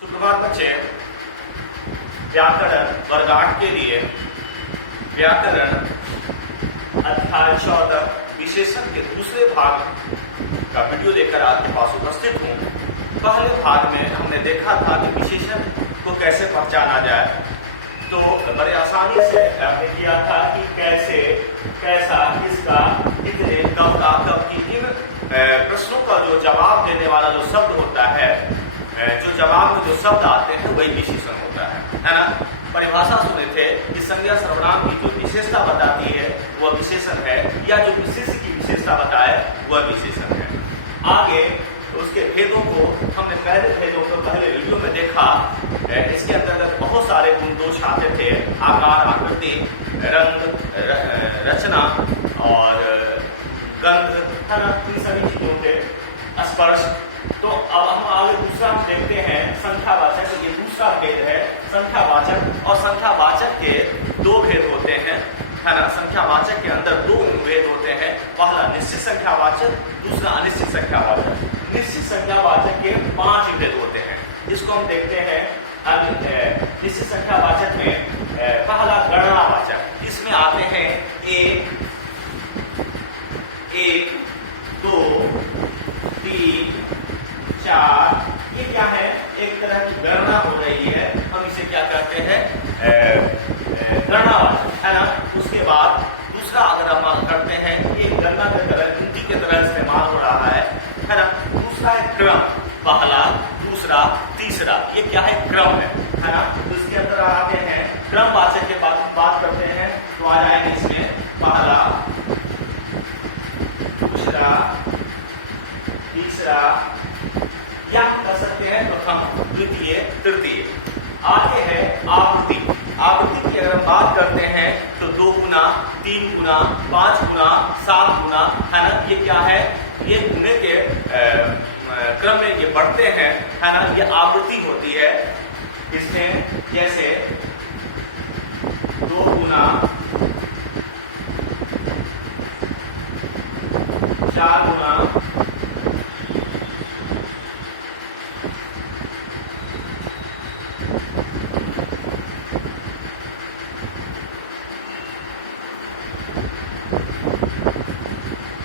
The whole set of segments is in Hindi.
सुप्रभात बच्चे। व्याकरण वर्ग 8 के लिए व्याकरण अध्याय 14 विशेषण के दूसरे भाग का वीडियो लेकर आपके पास उपस्थित हूँ। पहले भाग में हमने देखा था कि विशेषण को कैसे पहचाना जाए, तो बड़े आसानी से हमने किया था कि कैसे, कैसा, किसका, कितने, कब का, कब की, इन प्रश्नों का जो जवाब देने वाला जो शब्द होता है, जो जवाब में जो शब्द आते हैं वही विशेषण होता है ना। परिभाषा सुने थे कि संज्ञा सर्वनाम की जो विशेषता बताती है वह विशेषण है, या जो विशेष की विशेषता बताए वह विशेषण है। आगे उसके भेदों को हमने पहले वीडियो में देखा। इसके अंतर्गत बहुत सारे गुण दोष आते थे, आकार, आकृति, रंग, रचना और गंध, है ना, इन सभी चीजों के स्पर्श। तो अब हम आगे दूसरा देखते हैं संख्यावाचक। ये दूसरा भेद है संख्यावाचक, और संख्यावाचक के दो भेद होते हैं, है ना। संख्यावाचक के अंदर दो भेद होते हैं, पहला निश्चित संख्यावाचक, दूसरा अनिश्चित संख्यावाचक। निश्चित संख्यावाचक के 5 भेद होते हैं, इसको हम देखते हैं। निश्चित संख्यावाचक में पहला गणनावाचक, इसमें आते हैं 1, 2, 3, 4। ये क्या है? एक तरह की गणना हो रही है, हम इसे क्या कहते हैं? गणनावाचक, है ना। उसके बाद दूसरा अगर हम करते हैं, ये गणना की तरह, गिनती की तरह इस्तेमाल हो रहा है ना। दूसरा है क्रम, पहला, दूसरा, तीसरा, ये क्या है? क्रम है ना। तो इसके अंदर आते हैं क्रमवाचक के बाद बात करते हैं, तो आ जाएंगे इसमें पहला, दूसरा, तीसरा, या हम कर सकते हैं प्रथम, द्वितीय, तृतीय। आगे है आवृत्ति। आवृत्ति की अगर हम बात करते हैं तो 2 गुना, 3 गुना, 5 गुना, 7 गुना, है ना। ये क्या है? ये गुने के क्रम में ये बढ़ते हैं, है ना। ये आवृत्ति होती है। इसमें जैसे 2 गुना, 4 गुना,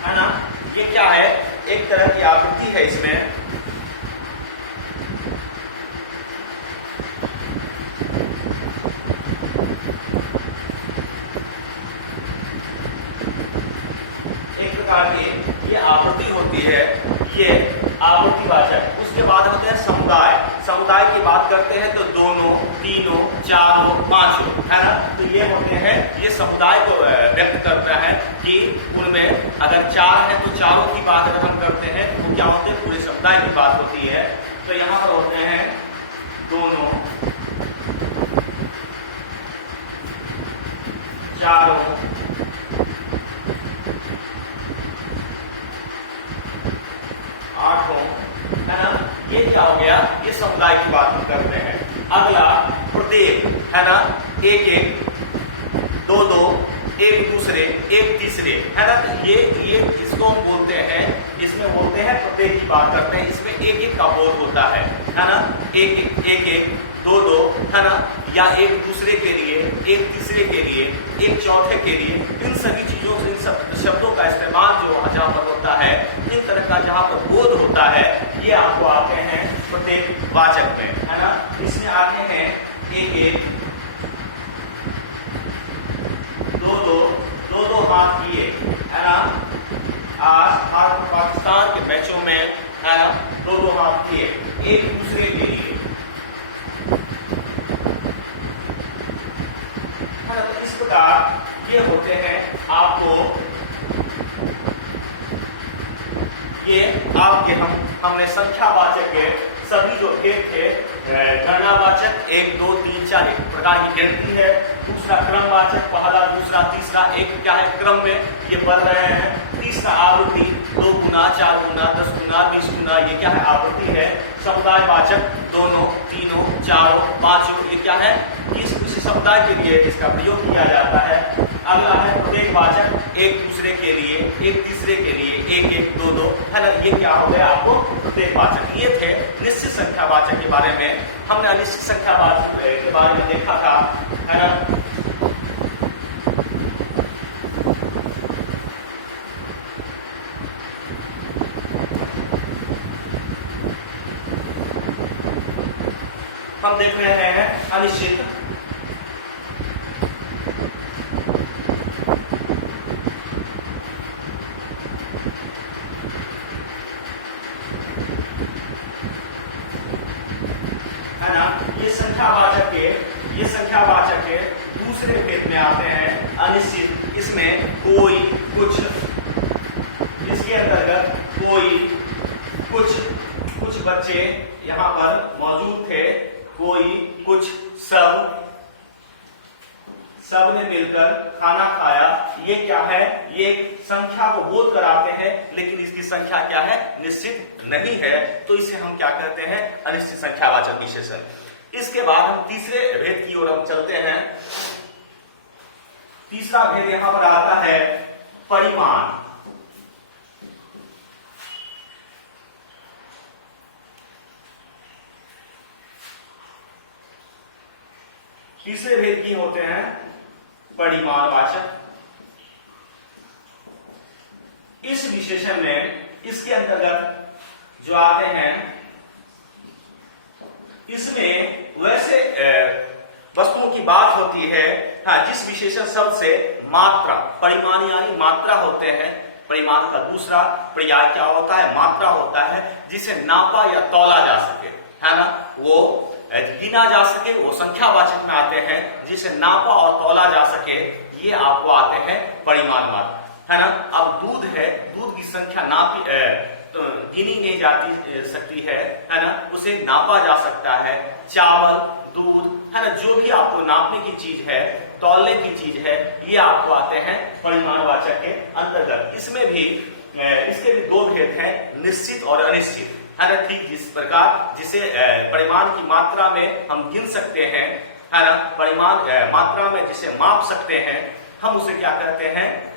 है ना। ये क्या है? एक तरह की आवृत्ति है इसमें। एक प्रकार की ये आवृत्ति होती है, ये आवृत्तिवाचक। उसके बाद होते हैं समुदाय। समुदाय की बात करते हैं तो 2, 3, 4, 5, है ना। तो ये होते हैं, ये समुदाय को व्यक्त करता है कि उनमें अगर 4 है तो चारों की बात अगर हम करते हैं तो क्या होते हैं? पूरे समुदाय की बात होती है। तो यहाँ पर होते हैं 2, 4, 8, है ना। ये क्या हो गया? ये समुदाय की बात हम करते हैं। अगला प्रत्येक, है ना। 1, 1, 2, 2, एक दूसरे, एक तीसरे, है ना। तो ये इसको हम बोलते हैं, इसमें बोलते हैं प्रत्येक की बात करते हैं। इसमें 1, 1 का बोध होता है ना। 1, 1, 2, 2, है ना। या एक दूसरे के लिए, एक तीसरे के लिए, एक चौथे के लिए, इन सभी चीजों से, इन सब शब्दों का इस्तेमाल जो जहाँ पर होता है, इन तरह का जहाँ पर बोध होता है, ये आपको आते हैं प्रत्येक वाचक में, है ना। इसमें आते हैं 1, 1, 2, 2, 2, 2 हाथ किए, है ना। आज पाकिस्तान के मैचों में, है ना, 2, 2 हाथ किए एक दूसरे के लिए, है ना। तो इस प्रकार ये होते हैं आपको, ये आपके हमने संख्यावाचक के सभी जो भेद थे, गणनावाचक 1, 2, 3, 4 एक प्रकार की गिनती है। दूसरा क्रमवाचक, पहला, दूसरा, तीसरा, एक क्या है? क्रम में ये बढ़ रहे हैं। तीसरा आवृत्ति, 2 गुना, 4 गुना, 10 गुना, 20 गुना, ये क्या है? आवृत्ति है। समुदायवाचक 2, 3, 4, 5, ये क्या है? इस समुदाय के लिए इसका प्रयोग किया जाता है। अगला है प्रत्येकवाचक, एक दूसरे के लिए, एक तीसरे के लिए, एक एक दो दो, है ना। ये क्या हो गया आपको प्रत्येकवाचक। ये थे निश्चित संख्यावाचक के बारे में। हमने अनिश्चित संख्यावाचक के बारे में देखा था, है ना। हम देख रहे हैं अनिश्चित, है ना। ये संख्यावाचक के दूसरे भेद में आते हैं अनिश्चित। इसमें कोई कुछ, इसके अंतर्गत कोई कुछ बच्चे यहां पर मौजूद थे, कोई कुछ सब ने मिलकर खाना खाया। ये क्या है, ये एक संख्या को बोध कराते हैं, लेकिन इसकी संख्या क्या है, निश्चित नहीं है। तो इसे हम क्या कहते हैं, अनिश्चित संख्यावाचक विशेषण। इसके बाद हम तीसरे भेद की ओर हम चलते हैं। तीसरा भेद यहां पर आता है परिमाण। तीसरे भेद की होते हैं परिमाणवाचक। इस विशेषण में, इसके अंतर्गत जो आते हैं, इसमें वैसे वस्तुओं की बात होती है, हाँ, जिस विशेषण शब्द से मात्रा, परिमाण यानी मात्रा होते हैं। परिमाण का दूसरा पर्याय क्या होता है, मात्रा होता है, जिसे नापा या तौला जा सके, है ना। वो गिना जा सके, वो संख्यावाचक में आते हैं। जिसे नापा और तौला जा सके, ये आपको आते हैं परिमाणवाचक, है ना। अब दूध है, दूध की संख्या गिनी नहीं जाती सकती है ना, उसे नापा जा सकता है। चावल, दूध, है ना, जो भी आपको नापने की चीज है, तौलने की चीज है, ये आपको आते हैं परिमाणवाचक के अंतर्गत। इसमें भी इसके भी दो भेद हैं, निश्चित और अनिश्चित, है ना। ठीक जिस प्रकार जिसे परिमाण की मात्रा में हम गिन सकते हैं, है ना, परिमाण मात्रा में जिसे माप सकते हैं, हम उसे क्या कहते हैं,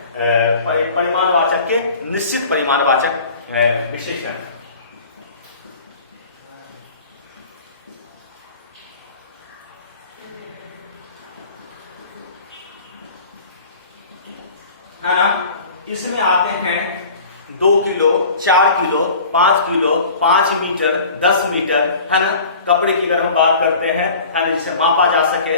परिमाणवाचक के निश्चित परिमाणवाचक विशेषण। है ना। इसमें आते हैं 2 kilo, 4 kilo, 5 kilo, 5 meter, 10 meter, है ना। कपड़े की अगर हम बात करते हैं, है ना, जिसे मापा जा सके,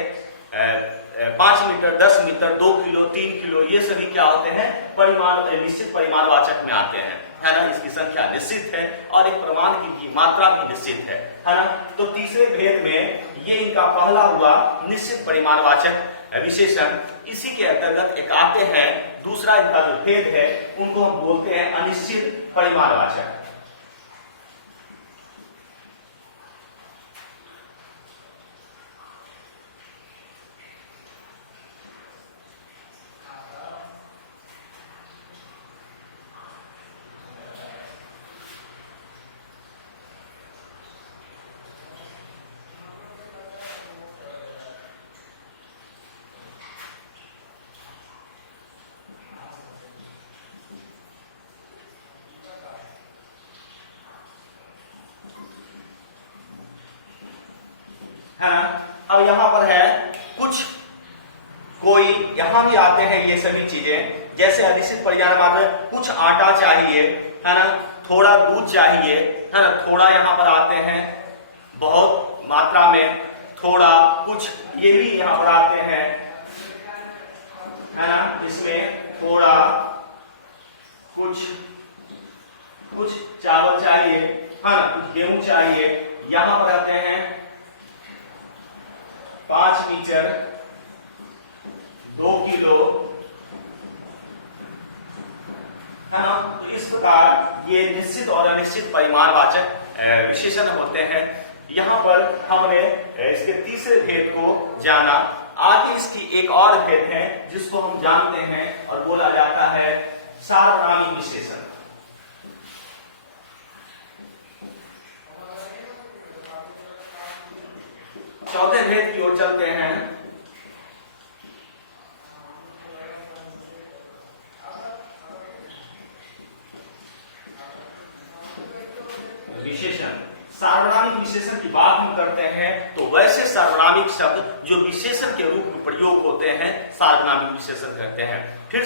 5 मीटर, 10 मीटर, 2 किलो, 3 किलो, ये सभी क्या होते हैं, परिमाण, निश्चित परिमाणवाचक में आते हैं, है ना। इसकी संख्या निश्चित है और एक प्रमाण की मात्रा भी निश्चित है ना। तो तीसरे भेद में ये इनका पहला हुआ निश्चित परिमाणवाचक विशेषण। इसी के अंतर्गत एक आते हैं, दूसरा इनका जो भेद है, उनको हम बोलते हैं अनिश्चित परिमाणवाचक। है ना। अब यहां पर है कुछ, कोई, यहां भी आते हैं ये सभी चीजें। जैसे अनिश्चित परिमाणवाचक, कुछ आटा चाहिए, है ना, थोड़ा दूध चाहिए, है ना, थोड़ा यहां पर आते हैं, बहुत मात्रा में, थोड़ा, कुछ, ये भी यहां पर आते हैं, है ना। इसमें थोड़ा, कुछ चावल चाहिए, है ना, कुछ गेहूं चाहिए, यहां पर आते हैं 5 मीटर, 2 किलो, है ना। तो इस प्रकार ये निश्चित और अनिश्चित परिमाणवाचक विशेषण होते हैं। यहां पर हमने इसके तीसरे भेद को जाना। आगे इसकी एक और भेद है जिसको हम जानते हैं और बोला जाता है सार्वनामिक विशेषण। चौथे भेद की ओर चलते हैं। ऐसे सार्वनामिक शब्द जो विशेषण के रूप में प्रयोग होते हैं सार्वनामिक विशेषण कहते हैं। फिर